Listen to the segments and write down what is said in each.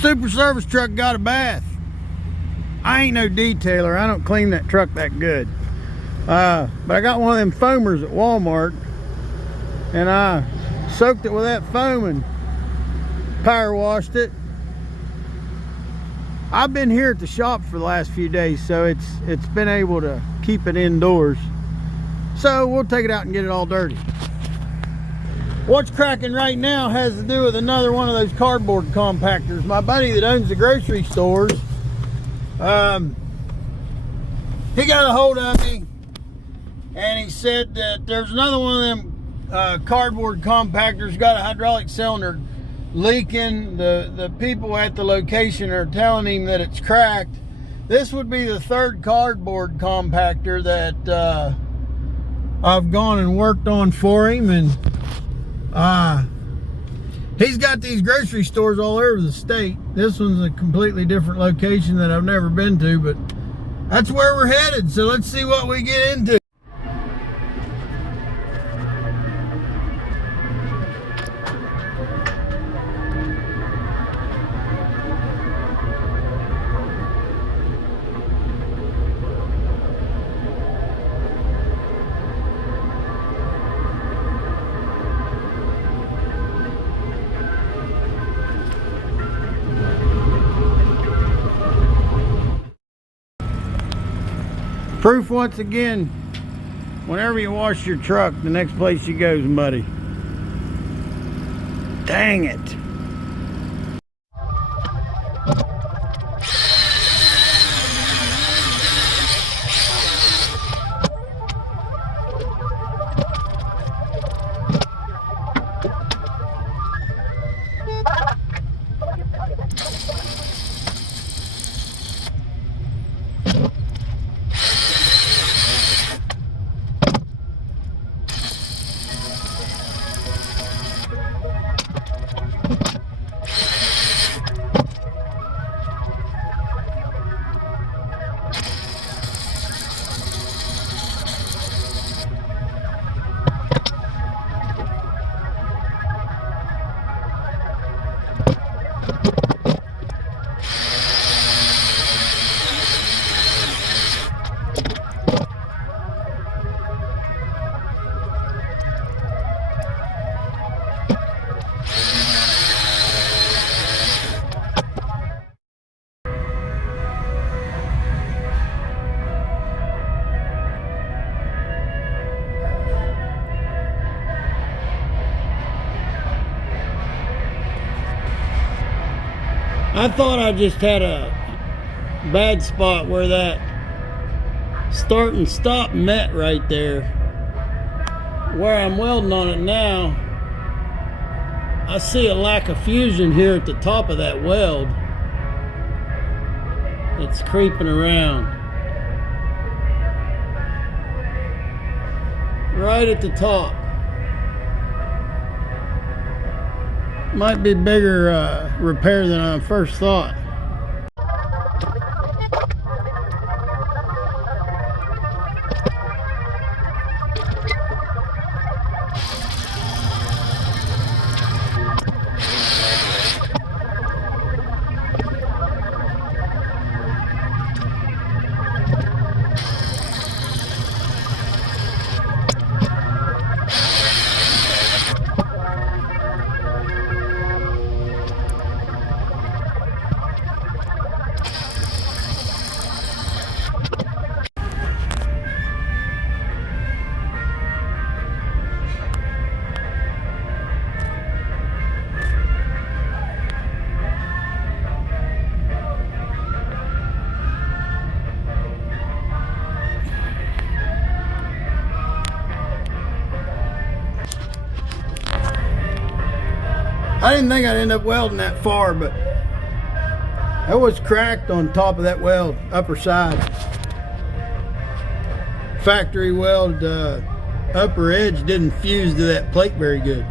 Super service truck got a bath. I ain't no detailer. I don't clean that truck that good. But I got one of them foamers at Walmart, and I soaked it with that foam and power washed it. I've been here at the shop for the last few days, so it's been able to keep it indoors. So we'll take it out and get it all dirty. What's cracking right now has to do with another one of those cardboard compactors. My buddy that owns the grocery stores, he got a hold of me and he said that there's another one of them cardboard compactors got a hydraulic cylinder leaking. The people at the location are telling him that it's cracked. This would be the third cardboard compactor that I've gone and worked on for him, and he's got these grocery stores all over the state. This one's a completely different location that I've never been to, but that's where we're headed. So let's see what we get into. Proof once again, whenever you wash your truck, the next place you go is muddy. Dang it. I thought I just had a bad spot where that start and stop met right there. Where I'm welding on it now, I see a lack of fusion here at the top of that weld. It's creeping around. Right at the top. Might be bigger repair than I first thought. I didn't think I'd end up welding that far, but that was cracked on top of that weld, upper side. Factory weld upper edge didn't fuse to that plate very good.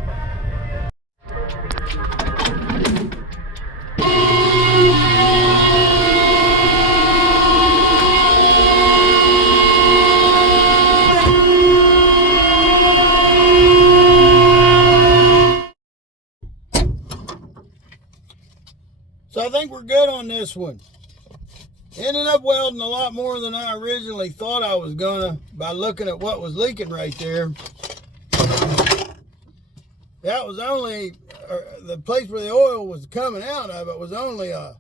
So I think we're good on this one. Ended up welding a lot more than I originally thought I was gonna by looking at what was leaking right there. That was only, the place where the oil was coming out of it was only a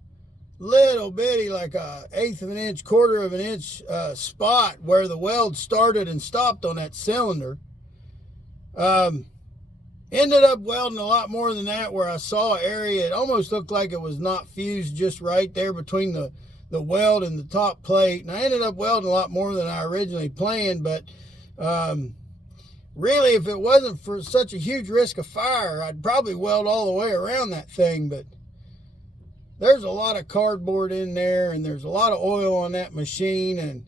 little bitty, like a 1/8 of an inch, 1/4 of an inch spot where the weld started and stopped on that cylinder. Ended up welding a lot more than that, where I saw an area, it almost looked like it was not fused just right there between the weld and the top plate. And I ended up welding a lot more than I originally planned, but really, if it wasn't for such a huge risk of fire, I'd probably weld all the way around that thing. But there's a lot of cardboard in there, and there's a lot of oil on that machine, and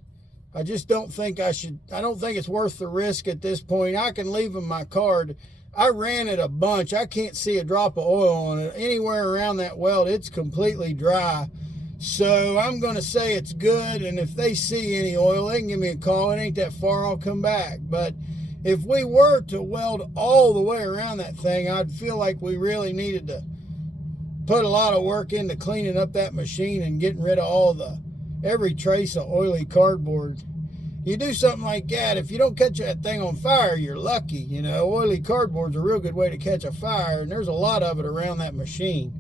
I just don't think I don't think it's worth the risk at this point. I can leave them my card. I ran it a bunch. I can't see a drop of oil on it. Anywhere around that weld, it's completely dry. So I'm going to say it's good, and if they see any oil, they can give me a call. It ain't that far, I'll come back. But if we were to weld all the way around that thing, I'd feel like we really needed to put a lot of work into cleaning up that machine and getting rid of every trace of oily cardboard. You do something like that, if you don't catch that thing on fire, you're lucky. You know, oily cardboard's a real good way to catch a fire, and there's a lot of it around that machine.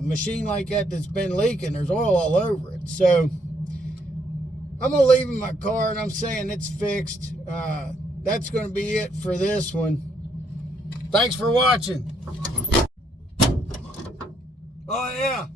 Machine like that that's been leaking, there's oil all over it. So I'm gonna leave in my car, and I'm saying it's fixed. That's gonna be it for this one. Thanks for watching. Oh yeah.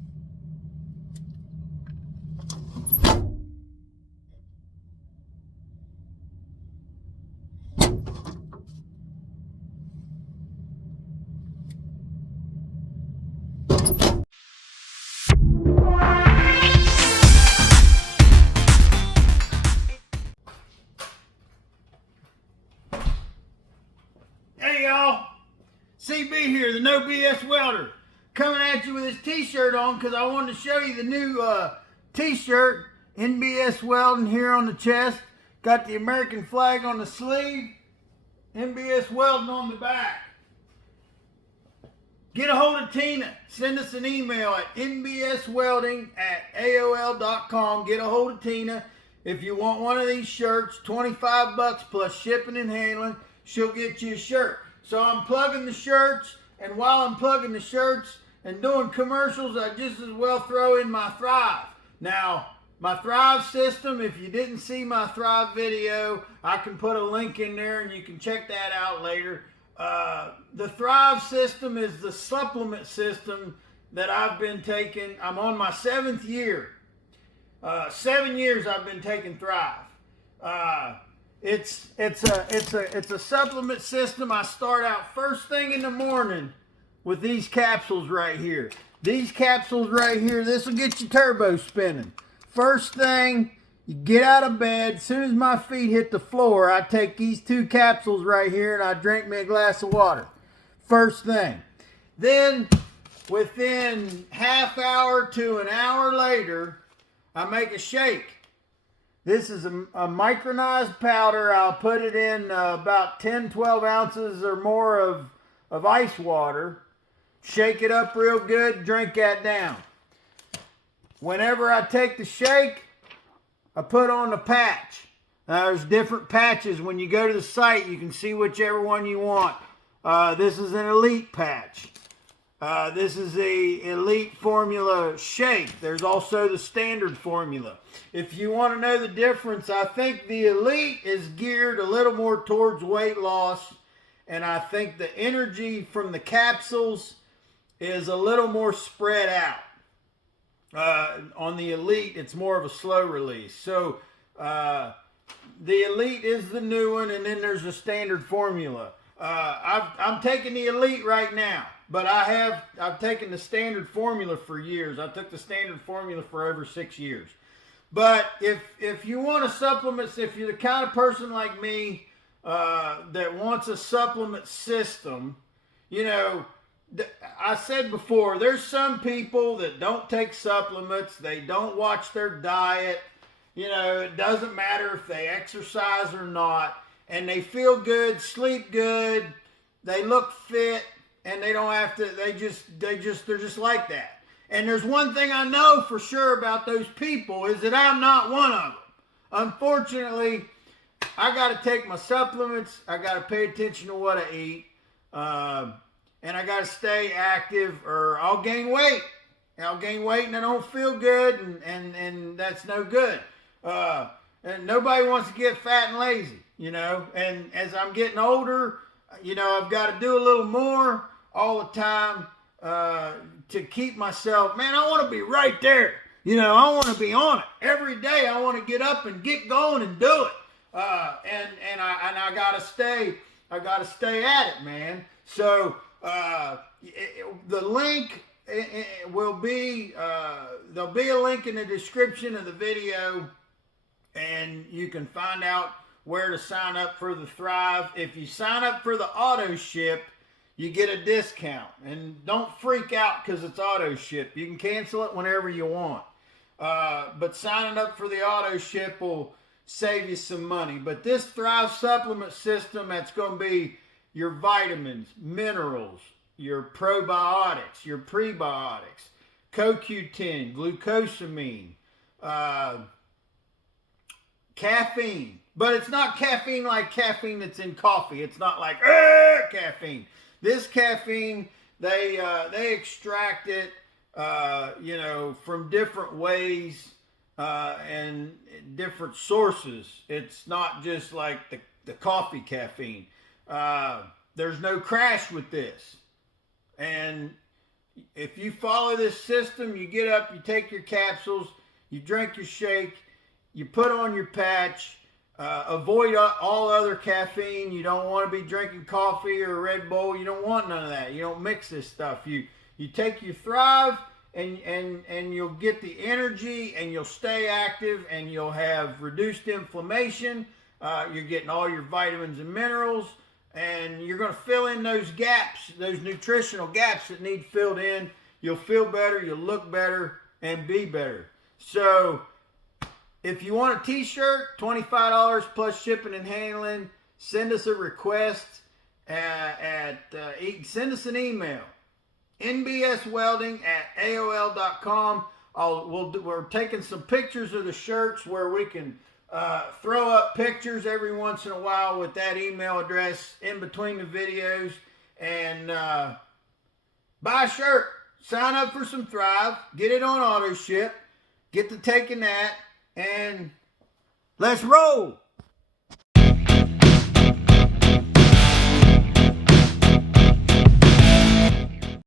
Hey y'all, CB here, the No BS Welder, coming at you with this t-shirt on because I wanted to show you the new t-shirt, NBS Welding here on the chest. Got the American flag on the sleeve, NBS Welding on the back. Get a hold of Tina. Send us an email at nbswelding@aol.com. Get a hold of Tina. If you want one of these shirts, $25 plus shipping and handling. She'll get you a shirt. So I'm plugging the shirts, and while I'm plugging the shirts and doing commercials, I just as well throw in my Thrive. Now, my Thrive system, if you didn't see my Thrive video, I can put a link in there and you can check that out later. The Thrive system is the supplement system that I've been taking. I'm on my 7th year. 7 years I've been taking Thrive. It's a supplement system. I start out first thing in the morning with these capsules right here. These capsules right here, this will get your turbo spinning. First thing, you get out of bed, as soon as my feet hit the floor, I take these 2 capsules right here and I drink me a glass of water. First thing. Then, within half hour to an hour later, I make a shake. This is a micronized powder. I'll put it in about 10-12 ounces or more of ice water. Shake it up real good, drink that down. Whenever I take the shake, I put on the patch. Now, there's different patches. When you go to the site, you can see whichever one you want. This is an Elite patch. This is the Elite Formula Shake. There's also the Standard Formula. If you want to know the difference, I think the Elite is geared a little more towards weight loss, and I think the energy from the capsules is a little more spread out. On the Elite, it's more of a slow release. So the Elite is the new one, and then there's a Standard Formula. I'm taking the Elite right now, but I've taken the Standard Formula for years. I took the Standard Formula for over 6 years. But if you want a supplement, if you're the kind of person like me that wants a supplement system, you know, I said before, there's some people that don't take supplements. They don't watch their diet. You know, it doesn't matter if they exercise or not. And they feel good, sleep good, they look fit, and they don't have to, they're just like that. And there's one thing I know for sure about those people is that I'm not one of them. Unfortunately, I got to take my supplements. I got to pay attention to what I eat. And I got to stay active or I'll gain weight. I'll gain weight and I don't feel good, and that's no good. And nobody wants to get fat and lazy, you know. And as I'm getting older, you know, I've got to do a little more all the time to keep myself. Man, I want to be right there. You know, I want to be on it every day. I want to get up and get going and do it. And I gotta stay. I gotta stay at it, man. So the link will be there'll be a link in the description of the video, and you can find out where to sign up for the Thrive. If you sign up for the auto ship, you get a discount. And don't freak out because it's auto ship. You can cancel it whenever you want. But signing up for the auto ship will save you some money. But this Thrive supplement system, that's going to be your vitamins, minerals, your probiotics, your prebiotics, CoQ10, glucosamine, caffeine. But it's not caffeine like caffeine that's in coffee. It's not like caffeine. This caffeine, they extract it, you know, from different ways and different sources. It's not just like the coffee caffeine. There's no crash with this. And if you follow this system, you get up, you take your capsules, you drink your shake, you put on your patch, avoid all other caffeine. You don't want to be drinking coffee or Red Bull. You don't want none of that. You don't mix this stuff. You take your Thrive, and you'll get the energy, and you'll stay active, and you'll have reduced inflammation. You're getting all your vitamins and minerals, and you're going to fill in those gaps, those nutritional gaps that need filled in. You'll feel better, you'll look better, and be better. So if you want a t-shirt, $25 plus shipping and handling. Send us a request send us an email, nbswelding@aol.com. We're taking some pictures of the shirts where we can throw up pictures every once in a while with that email address in between the videos, and buy a shirt. Sign up for some Thrive. Get it on auto ship. Get to taking that, and let's roll.